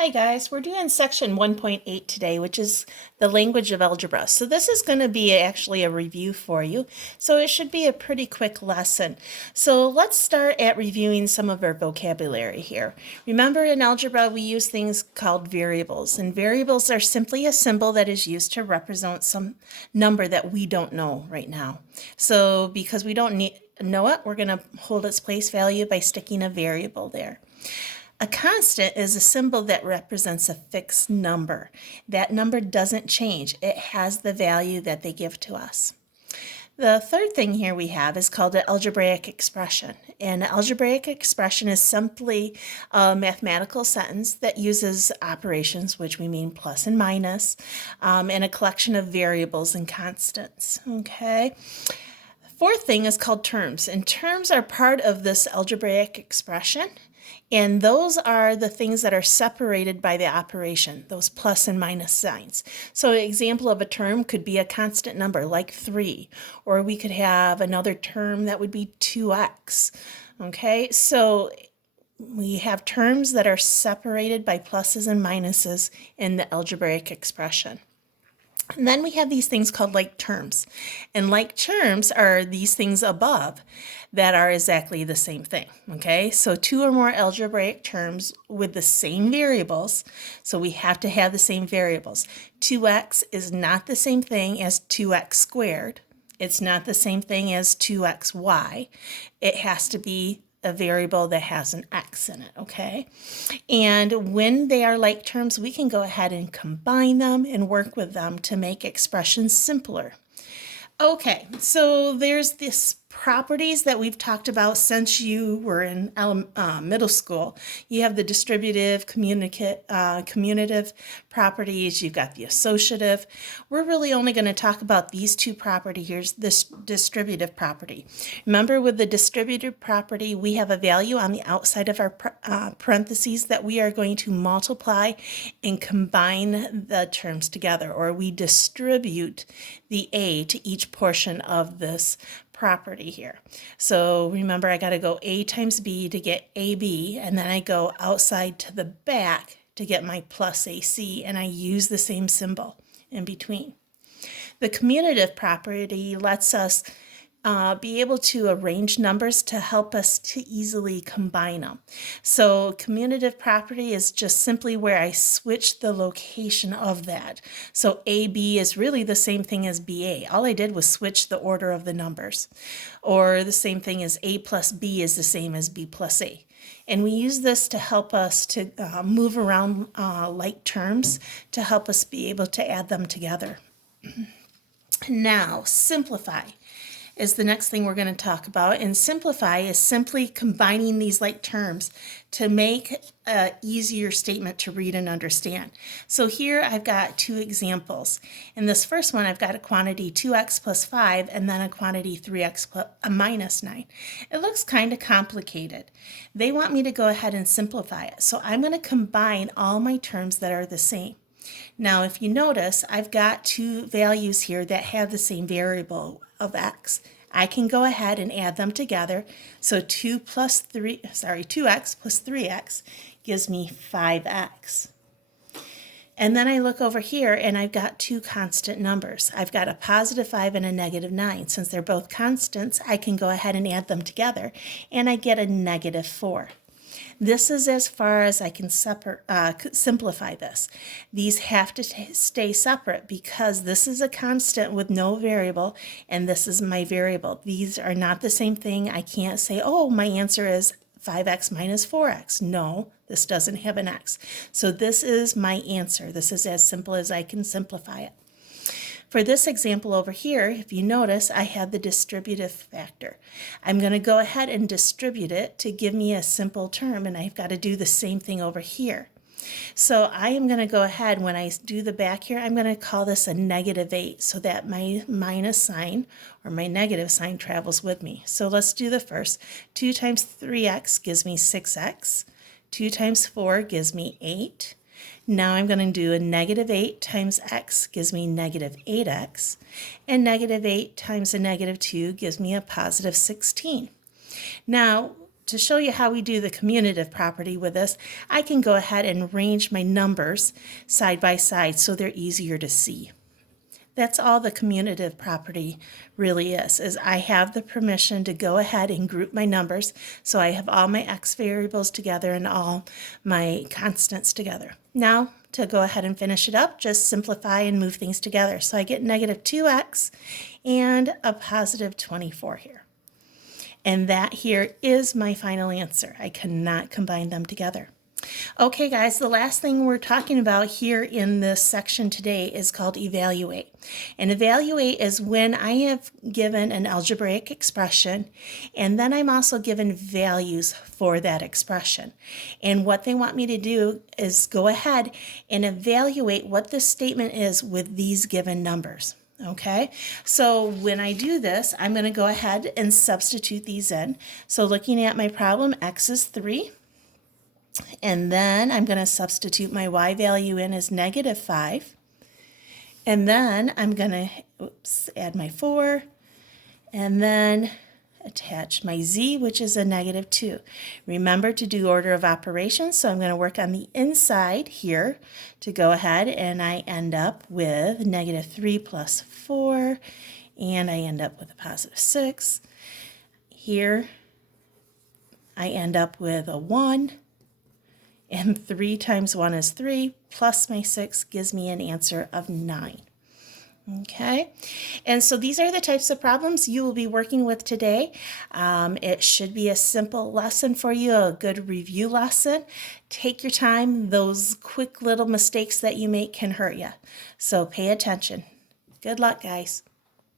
Hi guys, we're doing section 1.8 today, which is the language of algebra. So this is going to be actually a review for you. So it should be a pretty quick lesson. So let's start at reviewing some of our vocabulary here. Remember in algebra we use things called variables, and variables are simply a symbol that is used to represent some number that we don't know right now. So because we don't know it, we're going to hold its place value by sticking a variable there. A constant is a symbol that represents a fixed number. That number doesn't change. It has the value that they give to us. The third thing here we have is called an algebraic expression. An algebraic expression is simply a mathematical sentence that uses operations, which we mean plus and minus, and a collection of variables and constants. Okay. Fourth thing is called terms, and terms are part of this algebraic expression, and those are the things that are separated by the operation, those plus and minus signs. So an example of a term could be a constant number like 3, or we could have another term that would be 2x. Okay, so we have terms that are separated by pluses and minuses in the algebraic expression. And then we have these things called like terms. And like terms are these things above that are exactly the same thing, okay? So two or more algebraic terms with the same variables, so we have to have the same variables. 2x is not the same thing as 2x squared. It's not the same thing as 2xy. It has to be a variable that has an x in it, okay? And when they are like terms, we can go ahead and combine them and work with them to make expressions simpler. Okay, so there's this properties that we've talked about since you were in middle school. You have the distributive, commutative properties, you've got the associative. We're really only going to talk about these two properties. Here's this distributive property. Remember, with the distributive property, we have a value on the outside of our parentheses that we are going to multiply and combine the terms together, or we distribute the a to each portion of this property here. So remember, I got to go a times b to get ab, and then I go outside to the back to get my plus ac, and I use the same symbol in between. The commutative property lets us be able to arrange numbers to help us to easily combine them. So commutative property is just simply where I switch the location of that. So AB is really the same thing as BA. All I did was switch the order of the numbers. Or the same thing as A plus B is the same as B plus A. And we use this to help us to move around like terms to help us be able to add them together. Now, simplify is the next thing we're going to talk about, and simplify is simply combining these like terms to make an easier statement to read and understand. So here I've got two examples. In this first one, I've got a quantity 2x plus 5 and then a quantity 3x plus, minus 9. It looks kind of complicated. They want me to go ahead and simplify it. So I'm going to combine all my terms that are the same. Now, if you notice, I've got two values here that have the same variable of x. I can go ahead and add them together. So 2x plus 3x gives me 5x. And then I look over here and I've got two constant numbers. I've got a positive 5 and a negative 9. Since they're both constants, I can go ahead and add them together and I get a negative 4. This is as far as I can simplify this. These have to stay separate because this is a constant with no variable and this is my variable. These are not the same thing. I can't say, oh, my answer is 5x minus 4x. No, this doesn't have an x. So this is my answer. This is as simple as I can simplify it. For this example over here, if you notice, I have the distributive factor. I'm going to go ahead and distribute it to give me a simple term, and I've got to do the same thing over here. So I am going to go ahead, when I do the back here, I'm going to call this a negative 8 so that my minus sign or my negative sign travels with me. So let's do the first. 2 times 3x gives me 6x. 2 times 4 gives me 8. Now I'm going to do a negative 8 times x gives me negative 8x, and negative 8 times a negative 2 gives me a positive 16. Now, to show you how we do the commutative property with this, I can go ahead and arrange my numbers side by side so they're easier to see. That's all the commutative property really is I have the permission to go ahead and group my numbers so I have all my x variables together and all my constants together. Now, to go ahead and finish it up, just simplify and move things together. So I get negative 2x and a positive 24 here. And that here is my final answer. I cannot combine them together. Okay, guys, the last thing we're talking about here in this section today is called evaluate. And evaluate is when I have given an algebraic expression, and then I'm also given values for that expression. And what they want me to do is go ahead and evaluate what this statement is with these given numbers. Okay, so when I do this, I'm going to go ahead and substitute these in. So looking at my problem, x is 3. And then I'm going to substitute my y value in as negative 5. And then I'm going to add my 4. And then attach my z, which is a negative 2. Remember to do order of operations, so I'm going to work on the inside here to go ahead, and I end up with negative 3 plus 4, and I end up with a positive 6. Here I end up with a 1, and 3 times 1 is 3, plus my 6 gives me an answer of 9. Okay, and so these are the types of problems you will be working with today. It should be a simple lesson for you, a good review lesson. Take your time. Those quick little mistakes that you make can hurt you. So pay attention. Good luck, guys.